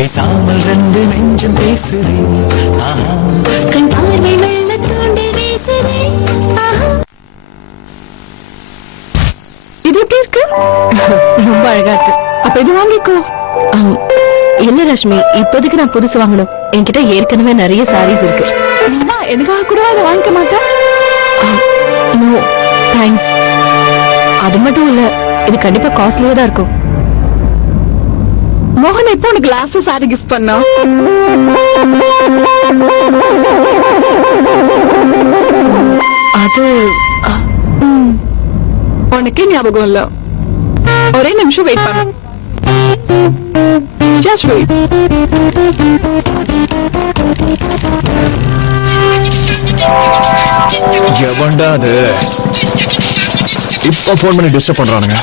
பேசாமல் ரெண்டு நெஞ்சம் பேசுதே கண் பார்வை வெள்ள தூண்டில் வீசுதே. இது எப்படி இருக்கு? ரொம்ப அழகா இருக்கு. அப்ப இது வாங்கிக்கோ. இல்ல ரஷ்மி, இப்போதைக்கு நான் புதுசு வாங்கணும். என்கிட்ட ஏற்கனவே நிறைய சாரீஸ் இருக்கு. எனக்காக கூட அதை வாங்கிக்க மாட்டேன். No thanks. அது மட்டும் இல்ல, இது கண்டிப்பா காஸ்ட்லியா தான் இருக்கும். மோகன் எப்போ உனக்கு லாஸ்ட் சாரி கிஃப்ட் பண்ணா? அது உனக்கே ஞாபகம் இல்ல. ஒரே நிமிஷம் வெயிட் பண்ண. Just wait. எவன்டா அது இப்ப போன் பண்ணி டிஸ்டர்ப் பண்றானுங்க?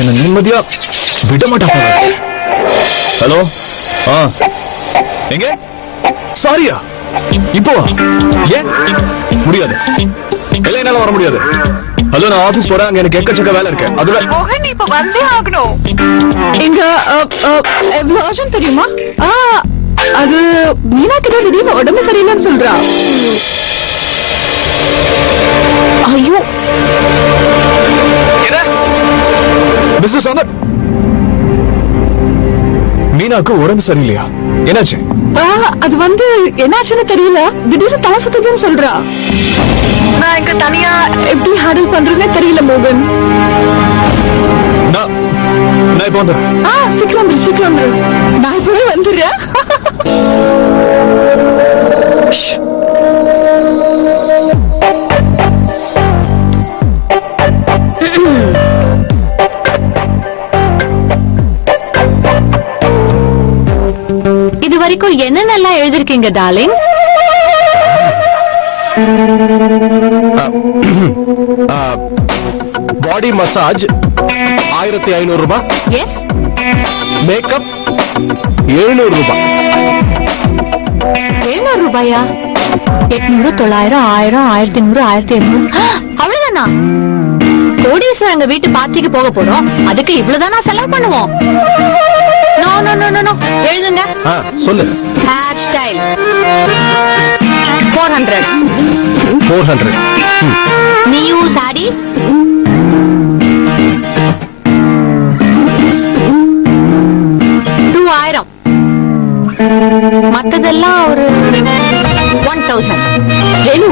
என்ன நிம்மதியா விட மாட்டாங்க. ஹலோ, எங்க? சாரியா? இப்போ ஏன் முடியாது? இல்ல, என்னால வர முடியாது. ஹலோ, நான் ஆபீஸ் போறேன். அங்க எனக்கு எக்கச்சக்க வேலை இருக்கு. அதுல மோகன் இப்ப வந்தே ஆகணும். இங்க எவ்வளவு அர்ஜென்ட் தெரியுமா? அது மீனாக்கு தான் திடீர்னு உடம்பு சரியில்லைன்னு சொல்றா. ஐயோ, பிசினஸ் ஆனர் மீனாக்கு உடம்பு சரியில்லையா? என்னாச்சு? அது வந்து என்னாச்சுன்னு தெரியல. திடீர்னு தலை சுத்துதுன்னு சொல்றா. நான் இங்க தனியா எப்படி ஹேண்டில் பண்றதுன்னே தெரியல மோகன். நான் இப்ப வந்துடுறேன். சீக்கிரம் வந்துரு, சீக்கிரம் வந்துரு. நான் இப்பவே வந்துடுறேன். இது வரைக்கும் என்னென்னலாம் எழுதிருக்கீங்க டார்லிங்? பாடி மசாஜ் 1500 ரூபாய். எஸ். மேக்கப் 700 ரூபாய். 700 ரூபாயா? 800, 900, 1000, 1500, 1200. அவ்வளவுதானா? கோடீஸ்வரர் எங்க வீட்டு பார்ட்டிக்கு போக போறோம். அதுக்கு இவ்வளவுதானா செலவு பண்ணுவோம்? No no no no no. எழுதுங்க. சொல்லு. Hairstyle 400. 400. நியூ சாரி 2000. மத்ததெல்லாம் ஒரு 1000. ரேணு,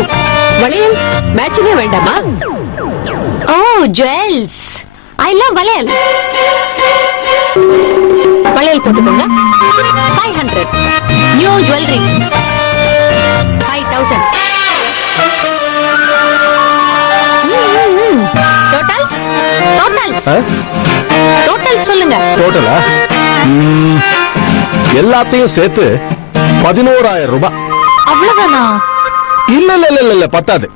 வளையல் மேட்சிங்கே வேண்டாமா? ஓ, ஜுவல்ஸ். ஐ லவ் வளையல். வளையல் போட்டுக்கோங்க. 500. New jewellery 5000. டோட்டல் டோட்டல் சொல்லுங்க. டோட்டலா? எல்லாத்தையும் சேர்த்து 11000 ரூபாய். அவ்வளவுதானா? இல்ல இல்ல இல்ல இல்ல, பத்தாது.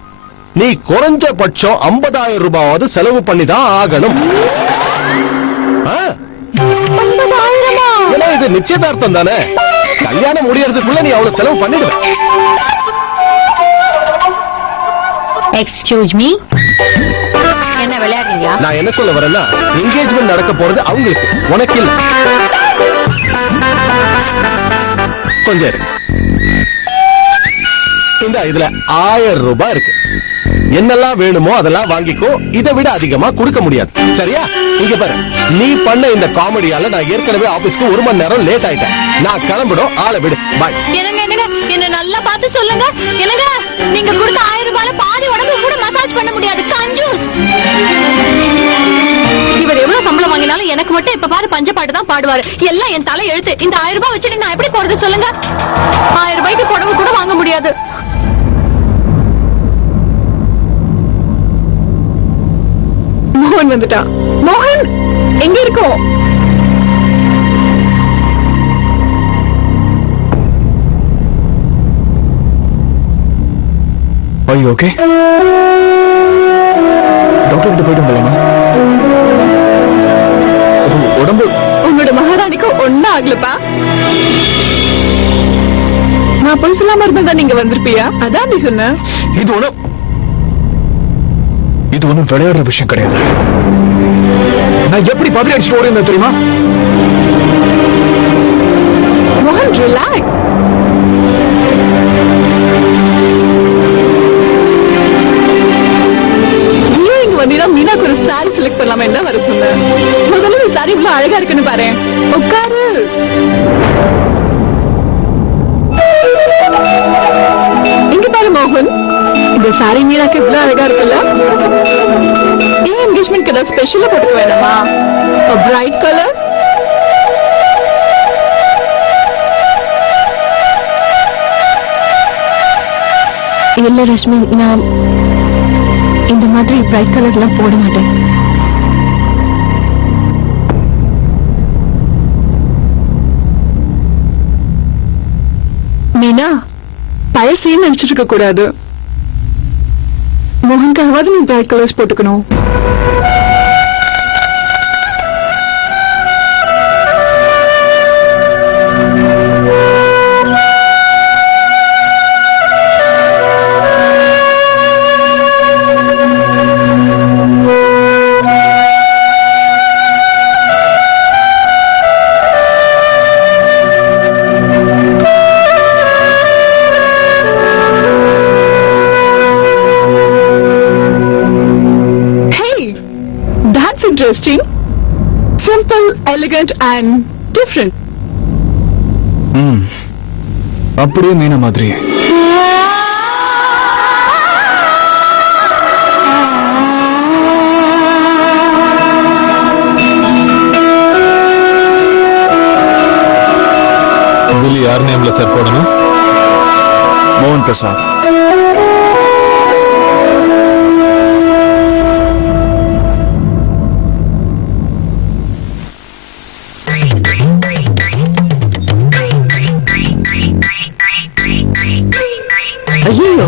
நீ குறைஞ்சபட்சம் 50000 ரூபாயாவது செலவு பண்ணிதான் ஆகணும். ஏன்னா இது நிச்சயதார்த்தம் தானே. கல்யாணம் முடியறதுக்குள்ள நீ அவ்வளவு செலவு பண்ணிடுவ. எக்ஸ்கியூஸ் மீ, என்ன விளையாடுறீங்களா? நான் என்ன சொல்ல வரேன்னா, என்கேஜ்மெண்ட் நடக்க போறது அவங்களுக்கு, உனக்கு இல்ல. கொஞ்சம் இரு. இந்த இதுல 1000 ரூபாய் இருக்கு. என்னெல்லாம் வேணுமோ அதெல்லாம் வாங்கிக்கோ. இதை விட அதிகமா கொடுக்க முடியாது. சரியா? இங்க பாரு, நீ பண்ண இந்த காமெடியால நான் ஏற்கனவே ஆபீஸ்க்கு 1 மணி நேரம் லேட் ஆயிட்டேன். நான் கிளம்பிடும். ஆளை விடு. பாய். என்ன நல்லா பார்த்து சொல்லுங்க. என்னங்க, நீங்க கொடுத்த 1000 ரூபாயில பாதி உடம்பு கூட மசாஜ் பண்ண முடியாது. கஞ்சூஸ். இவர் எவ்வளவு சம்பளம் வாங்கினாலும் எனக்கு மட்டும் இப்ப பாரு பஞ்சப்பாட்டு தான் பாடுவாரு. எல்லாம் என் தலை எழுத்து. இந்த 1000 ரூபாய் வச்சுட்டு நான் எப்படி போறது சொல்லுங்க? 1000 ரூபாய்க்கு புடவை கூட வாங்க முடியாது. மோகன் வந்துட்டான். மோகன் எங்க இருக்கோம்? ஐயோ, ஓகே. டாக்டர் கிட்ட போயிட்டு வந்துடலாமா? உடம்பு உன்னோட மகாராணிக்கு ஒன்னும் ஆகலப்பா. நான் போய் சொல்லாம இருந்தா நீங்க வந்திருப்பியா? அதான் நீ சொன்ன. இது ஒண்ணு இது ஒண்ணும் விளையாடுற விஷயம் கிடையாது. நான் எப்படி பதில் அடிச்சுட்டு ஓடிருந்தேன் தெரியுமா? மோகன் ரிலாக்ஸ். நீயும் இங்க வந்தீங்கன்னா மீனாக்கு ஒரு சாரி செலக்ட் பண்ணலாமா? என்ன வர சொன்ன? முதல்ல இந்த சாரி இவ்வளவு அழகா இருக்குன்னு பாரு. உட்காரு. இங்க பாரு மோகன், இந்த சாரி மீனாக்கு இவ்வளவு அழகா இருக்குல்ல? ஏன் என்கேஜ்மெண்ட் ஏதாவது ஸ்பெஷலா போட்டுக்க வேணாமா? Bright colour. இல்ல ரஷ்மி, நான் இந்த மாதிரி பிரைட் கலர்ஸ் எல்லாம் போட மாட்டேன். மீனா, பழசையும் நினைச்சிட்டு இருக்க கூடாது. மோகனுக்காகவாது நீ பிரைட் கலர்ஸ் போட்டுக்கணும். Interesting, simple, elegant and different. அப்படியே மீனா மாதிரி. பில் யார் நேம்ல சார் போடணும்? மோகன் பிரசாத். ஐயோ,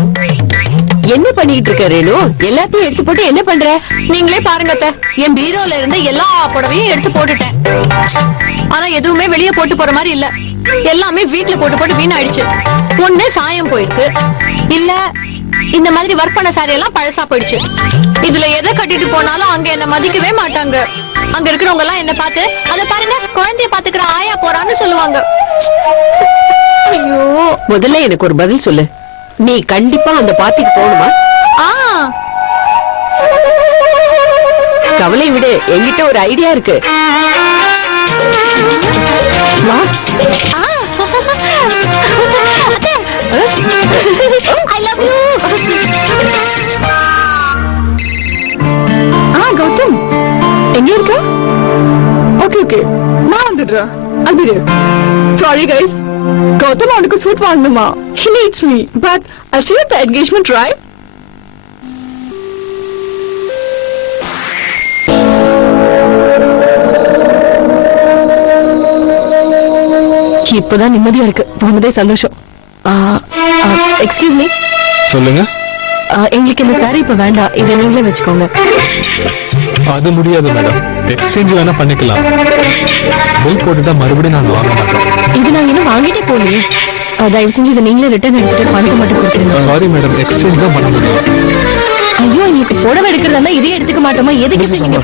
என்ன பண்ணிட்டு இருக்க ரேணு? எல்லாத்தையும் எடுத்து போட்டு என்ன பண்ற? நீங்களே பாருங்க அத்தை, என் பீரோல இருந்து எல்லா புடவையும் எடுத்து போட்டுட்டேன். ஆனா எதுவுமே வெளியே போட்டு போற மாதிரி இல்ல. எல்லாமே வீட்டுல போட்டு போட்டு வீணாயிடுச்சு. ஒண்ணு சாயம் போயிருக்கு, இல்ல இந்த மாதிரி ஒர்க் பண்ண சாரி எல்லாம் பழசா போயிடுச்சு. இதுல எதை கட்டிட்டு போனாலும் அங்க என்ன மதிக்கவே மாட்டாங்க. அங்க இருக்கிறவங்க எல்லாம் என்ன பார்த்து, அத பாருங்க குழந்தைய பாத்துக்கிற ஆயா போறான்னு சொல்லுவாங்க. ஐயோ, முதல்ல எனக்கு ஒரு பதில் சொல்லு. நீ கண்டிப்பா அந்த பார்ட்டிக்கு போகணுமா? கவலை விடு, என்கிட்ட ஒரு ஐடியா இருக்கு. கௌதம் எங்க இருக்க? ஓகே ஓகே, நான் வந்துடுறேன். சாரி கைஸ், Gautam அவனுக்கு சூட் வாங்கணுமா? He needs me, but I'll see you at the engagement, right? இப்பதான் நிம்மதியா இருக்கு. போனதே சந்தோஷம். Excuse me. சொல்லுங்க. எங்களுக்கு இந்த சாரி இப்ப வேண்டாம், இதை நீங்களே வச்சுக்கோங்க. அது முடியாது மேடம், எக்ஸ்சேஞ்ச் வேணா பண்ணிக்கலாம். பில் போட்டுட்டா மறுபடியும் நான் வாங்க மாட்டேன். இது நாங்க இன்னும் வாங்கிட்டே போகலையே. தயவு செஞ்சு இதை நீங்களே ரிட்டர்ன் எடுத்துட்டு பணத்தை மட்டும் கொடுத்துருங்க. சாரி மேடம், எக்ஸ்சேஞ்ச் தான் பண்ண முடியும். ஐயோ, எங்களுக்கு புடவை எடுக்கிறதா இதையே எடுத்துக்க மாட்டோமா? எதுக்கு சொன்னீங்க?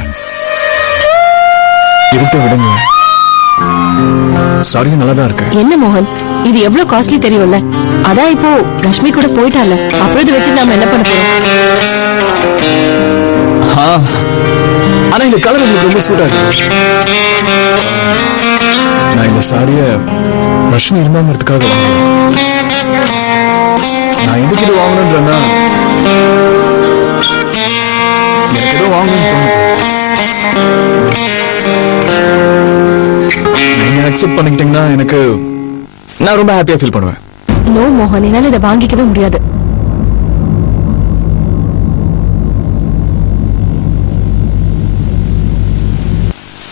இருக்க விடுங்க. சாரி, நல்லா தான் இருக்கு. என்ன மோகன், இது எவ்வளவு காஸ்ட்லி தெரியும்ல? அதான் இப்போ ரஷ்மி கூட போயிட்டால, அப்புறம் இதை வச்சு நாம என்ன பண்ண போறோம்? ஆனா இந்த கலர் உங்களுக்கு ரொம்ப சூட் ஆகுது. நான் இந்த சாரிய ரஷ்மி இருந்தாங்கிறதுக்காக வாங்கினேன். நான் எதுக்கு இது வாங்கணும்ன்றா, எனக்கு ஏதோ வாங்கணும்னு தோணுது. நீங்க அக்செப்ட் பண்ணிக்கிட்டீங்கன்னா எனக்கு நான் ரொம்ப ஹாப்பியா ஃபீல் பண்ணுவேன். நோ மோகன், என்னால இதை வாங்கிக்கவே முடியாது.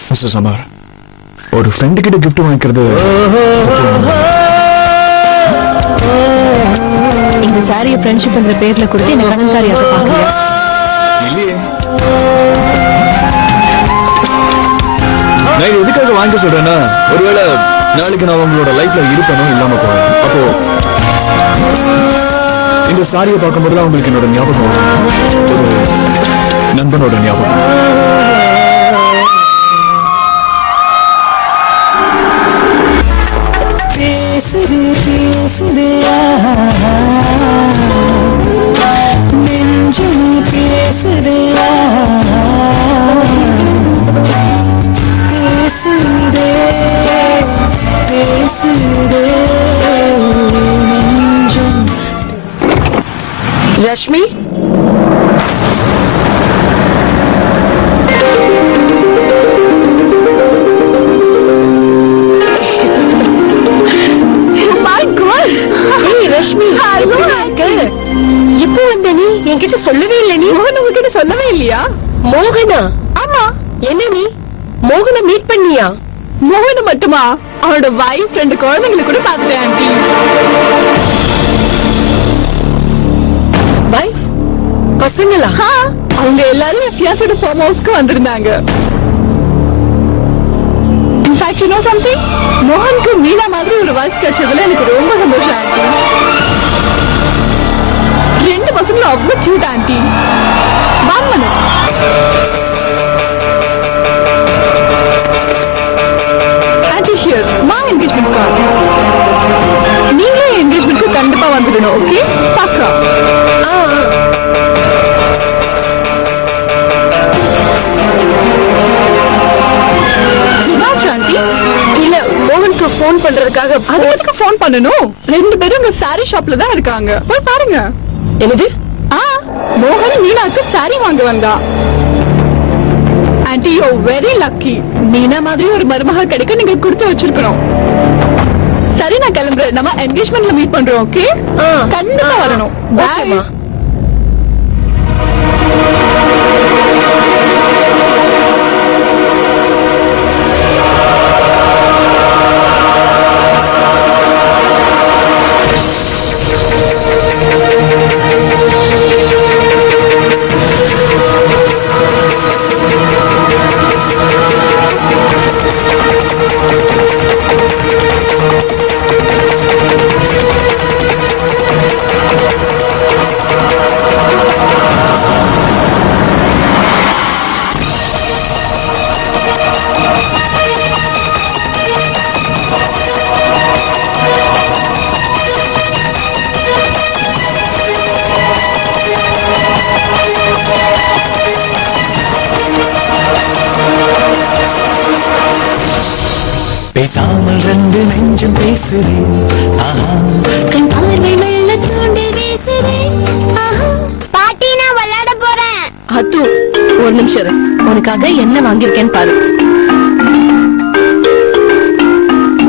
மிஸ்டர் சமார், ஒரு ஃப்ரெண்டு கிட்ட கிஃப்ட் வாங்கிக்கிறது. இந்த சாரிய ஃப்ரெண்ட்ஷிப் என்ற பேர்ல கொடுத்து என்ன கடன்காரியாக பாக்கல. நான் எதுக்காக வாங்க சொல்றேன்னா, ஒருவேளை நாளைக்கு நான் உங்களோட லைஃப்ல இருப்பேனும் இல்லாம போவேன். அப்போ இந்த சாரியை பார்க்கும்போது உங்களுக்கு என்னோட ஞாபகம் வரும். ஒரு நண்பனோட ஞாபகம். பேசுதே பேசுதே நெஞ்சம் பேசுதே பேசுதே பேசுதே நெஞ்சம். ரஷ்மி, ரஷ்மி இப்போ வந்த நீ என்கிட்ட சொல்லவே இல்லை. நீ மோகன் உங்ககிட்ட சொல்லவே இல்லையா? மோகனா? ஆமா. என்ன நீ மோகனை மீட் பண்ணியா? மோகனை மட்டுமா? அவனோட வைஃப் 2 குழந்தைங்களை கூட பார்த்துட்டேன் ஆண்டி. வைஃப் பசங்களா? அவங்க எல்லாரும் எஃபியாஸோட ஃபார்ம் ஹவுஸ்க்கு வந்திருந்தாங்க. இன்ஃபேக்ட் யூ நோ சம்திங், மோகனுக்கு மீனா மாதிரி ஒரு வைஃப் கிடைச்சதுல எனக்கு ரொம்ப சந்தோஷம் ஆண்டி. 2 பசங்களும் அவ்வளவு cute aunty. 1 minute. Aunty here my engagement card. நீங்களே என்கேஜ்மெண்ட்க்கு கண்டிப்பா வந்துடணும். ஓகே பாக்கா? ஆண்டி இல்ல, மோகனுக்கு போன் பண்றதுக்காக. அதுக்கு போன் பண்ணணும்? 2 பேரும் இங்க சாரி ஷாப்ல தான் இருக்காங்க, போய் பாருங்க. என்னது? மோகன் மீனாக்கு சாரி வாங்க வந்தா. Aunty you very lucky. Meena மாதிரி ஒரு மருமக கிடைக்க நீங்க கொடுத்து வச்சிருக்கணும். சரி நான் கிளம்புறேன். நம்ம என்கேஜ்மெண்ட்ல மீட் பண்றோம். ஓகே கண்டிப்பா வரணும். பாய். பேசாமல் 2 நெஞ்சம் பேசுதே. கண் பார்வை மெல்ல தூண்டி வீசுதே. பாட்டி நான் விளையாட போறேன். அத்து ஒரு நிமிஷம் இரு. உனக்காக என்ன வாங்கியிருக்கேன்னு பாரு.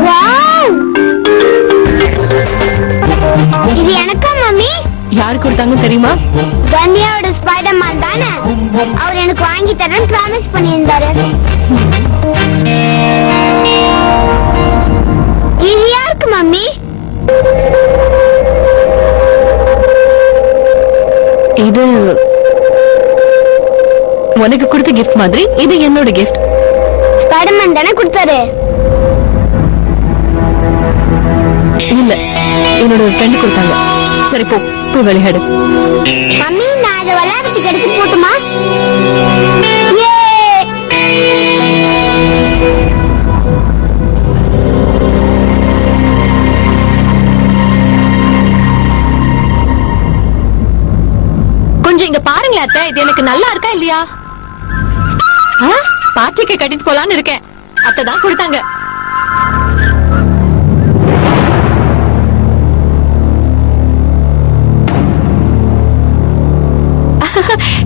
வாவ், இது எனக்கா மம்மி? யாரு கொடுத்தாங்கன்னு தெரியுமா? கன்யாவோட ஸ்பைடர்மேன் தானே. அவர் எனக்கு வாங்கி தரேன்னு ப்ராமிஸ் பண்ணியிருந்தாரு. இது யாருக்கு மம்மி? இது உனக்கு கொடுத்த கிஃப்ட் மாதிரி இது என்னோட கிஃப்ட். ஸ்பைடர்மேன் தானே கொடுத்தாரு? இல்ல, என்னோட ஒரு ஃப்ரெண்ட் கொடுத்தாங்க. சரி போ, போய் விளையாடு. மம்மி நான் இதை விளையாடுறதுக்கு எடுத்து போட்டுமா? கொஞ்சம் இங்க பாருங்களேன் அத்தை, இது எனக்கு நல்லா இருக்கா இல்லையா? பாட்டிக்கு கட்டிட்டு போலான்னு இருக்கேன். அத்தை தான் கொடுத்தாங்க.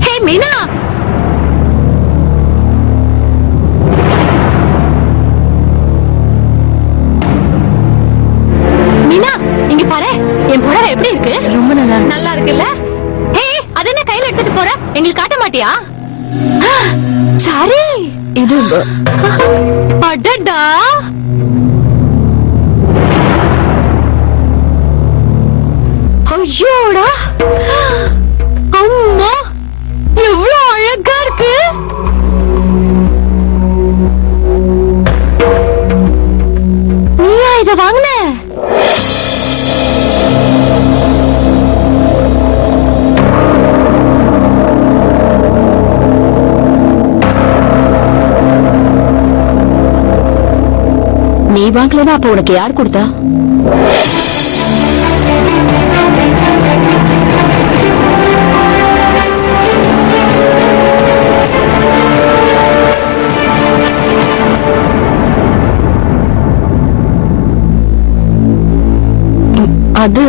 ஹே மீனா, மீனா இங்க பாரு, என் புடவை எப்படி இருக்கு? ரொம்ப நல்லா இருக்குல்ல? ஹே அது என்ன கையில எடுத்துட்டு போற? எங்களுக்கு காட்ட மாட்டியா? சரி இது அடடா, ஐயோடா, அம்மா எவ்வளவு அழகா இருக்கு. நீயா இத வாங்கின? நீ வாங்கலன்னா அப்ப உனக்கு யார் கொடுத்தா? அது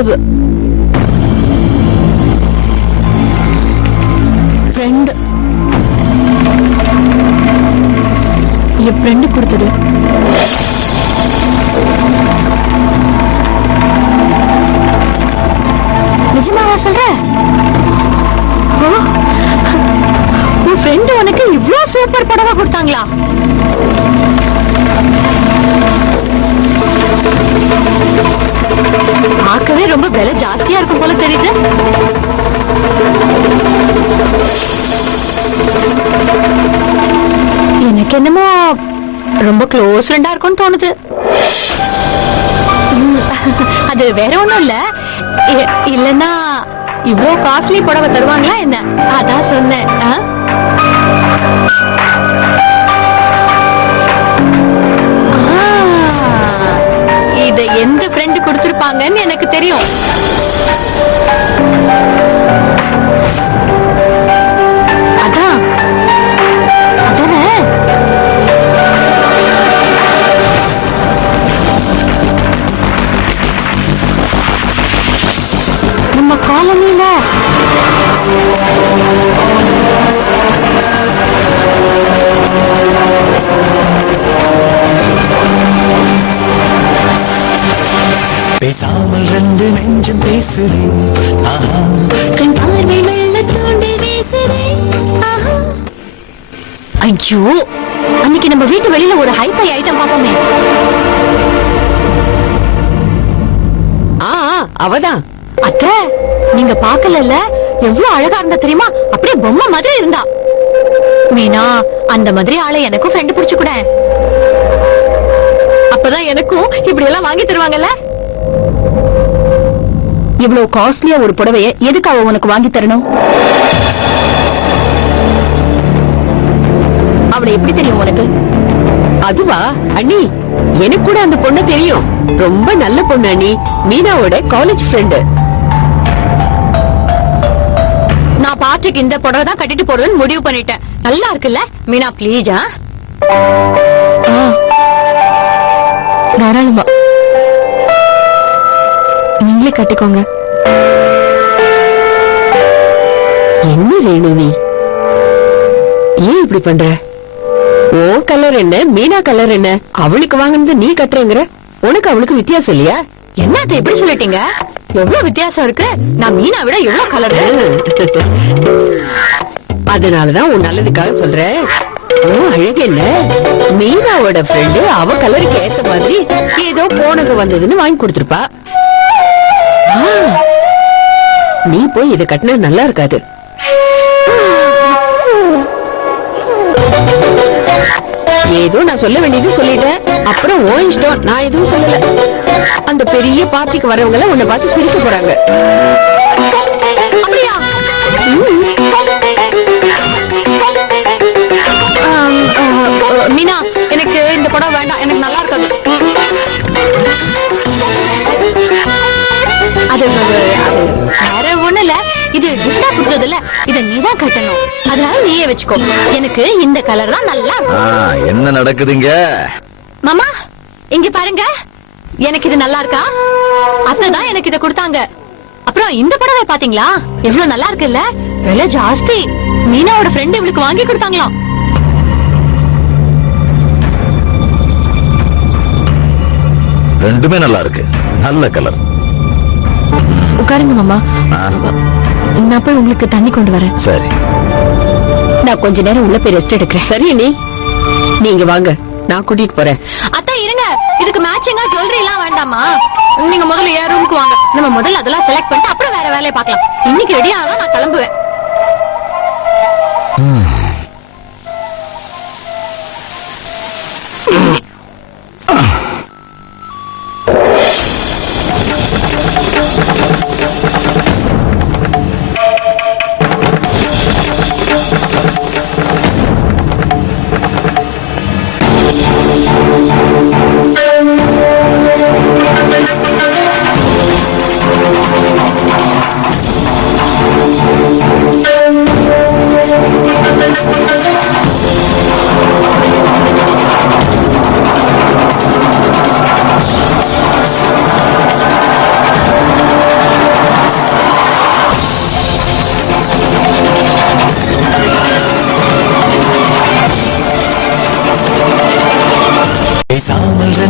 ஃப்ரெண்ட், என் ஃப்ரெண்டு கொடுத்தது. நிஜமாவா சொல்ற? உன் ஃப்ரெண்டு உனக்கு இவ்ளோ சூப்பர் புடவை கொடுத்தாங்களா? பார்க்கவே ரொம்ப விலை ஜாஸ்தியா இருக்கும் போல தெரியுது. எனக்கு என்னமோ ரொம்ப க்ளோஸ் ஃப்ரெண்டா இருக்கும்னு தோணுது. அது வேற ஒண்ணும் இல்ல. இல்லன்னா இவ்ளோ காஸ்ட்லி புடவை தருவாங்களா என்ன? அதான் சொன்னேன். இத எந்த ஃப்ரெண்டு கொடுத்திருப்பாங்கன்னு எனக்கு தெரியும். அதான் அதானே? நம்ம காலனில பேசாமல் ரெண்டு நெஞ்சம் பேசுதே. ஆஹா, கண் பார்வை வெள்ள தோண்டி வீசுதே. ஐயோ, அன்னைக்கு நம்ம வீட்டு வெளியில ஒரு ஹைஃபை ஐட்டம் பார்த்தோமே. அவதான் அத்த, நீங்க பாக்கல? எவ்வளவு அழகா இருந்தா தெரியுமா? அப்படியே பொம்மை மாதிரி இருந்தா. மீனா, அந்த மாதிரி ஆளை எனக்கும் ஃப்ரெண்ட் பிடிச்சு கூட. அப்பதான் எனக்கும் இப்படி எல்லாம் வாங்கி தருவாங்கல்ல. இவ்வளவு காஸ்ட்லியா ஒரு புடவைய எதுக்கு அவ உனக்கு வாங்கி தரணும்? அவளை எப்படி தெரியும் உனக்கு? அதுவா அண்ணி, எனக்கு கூட அந்த பொண்ணு தெரியும். ரொம்ப நல்ல பொண்ணு அண்ணி. மீனாவோட காலேஜ் ஃப்ரெண்டு. நான் பார்ட்டிக்கு இந்த புடவை தான் கட்டிட்டு போறதுன்னு முடிவு பண்ணிட்டேன். நல்லா இருக்குல்ல மீனா? ப்ளீஸா. தாராளமா நீங்களே கட்டிக்கோங்க. என்ன ரேணு நீ ஏன் இப்படி பண்ற? ஓ கலர் என்ன, மீனா கலர் என்ன? அவளுக்கு வாங்கினது நீ கட்டுறேங்கிற. உனக்கு அவளுக்கு வித்தியாசம் இல்லையா? என்னத்த எப்படி சொல்லிட்டீங்க? எவ்வளவு வித்தியாசம் இருக்கு. நான் மீனா விட எவ்வளவு கலர். அதனாலதான் உன் நல்லதுக்காக சொல்றேன். அழகு என்ன, மீனாவோட ஃப்ரெண்டு அவ கலருக்கு ஏத்த மாதிரி ஏதோ போனது வந்ததுன்னு வாங்கி கொடுத்திருப்பா. நீ போய் இதை கட்டினா நல்லா இருக்காது. ஏதோ நான் சொல்ல வேண்டியது சொல்லிட்டேன். அப்புறம் ஓ இஷ்டம், நான் எதுவும் சொல்லல. அந்த பெரிய பார்ட்டிக்கு வரவங்க உன்னை பார்த்து சிரிக்க போறாங்க. மீனா, எனக்கு இந்த படம் வேண்டாம். எனக்கு நல்லா இருக்காது. அது வேற ஒண்ணு இல்ல. இது கிஃப்டா கொடுத்தது இல்ல, இத நீதான் கட்டணும். அதனால நீயே வச்சுக்கோ. எனக்கு இந்த கலர் தான் நல்லா இருக்கும். என்ன நடக்குதுங்க மாமா? இங்க பாருங்க, எனக்கு இது நல்லா இருக்கா? அத்தை தான் எனக்கு இத கொடுத்தாங்க. அப்புறம் இந்த புடவை பாத்தீங்களா? எவ்வளவு நல்லா இருக்குல்ல? விலை ஜாஸ்தி. மீனாவோட ஃப்ரெண்ட் இவளுக்கு வாங்கி கொடுத்தாங்களாம். ரெண்டுமே நல்லா இருக்கு. நல்ல கலர். உட்காருங்க மாமா. நான் போய் உங்களுக்கு தண்ணி கொண்டு வரேன். சரி. நான் கொஞ்ச நேரம் உள்ள போய் ரெஸ்ட் எடுக்கிறேன். சரி நீ நீங்க வாங்க, நான் கூட்டிட்டு போறேன். அத்தா இருங்க, இதுக்கு மேட்சிங்கா ஜுவல்லரி எல்லாம் வேண்டாமா? நீங்க முதல்ல என் ரூமுக்கு வாங்க. நம்ம முதல்ல அதெல்லாம் செலக்ட் பண்ணிட்டு அப்புறம் வேற வேலையை பார்க்கலாம். இன்னைக்கு ரெடி ஆக நான் கிளம்புவேன்.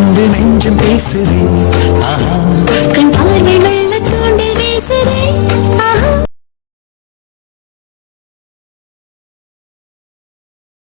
வந்து நெஞ்சம் பேசுதே ஆஹா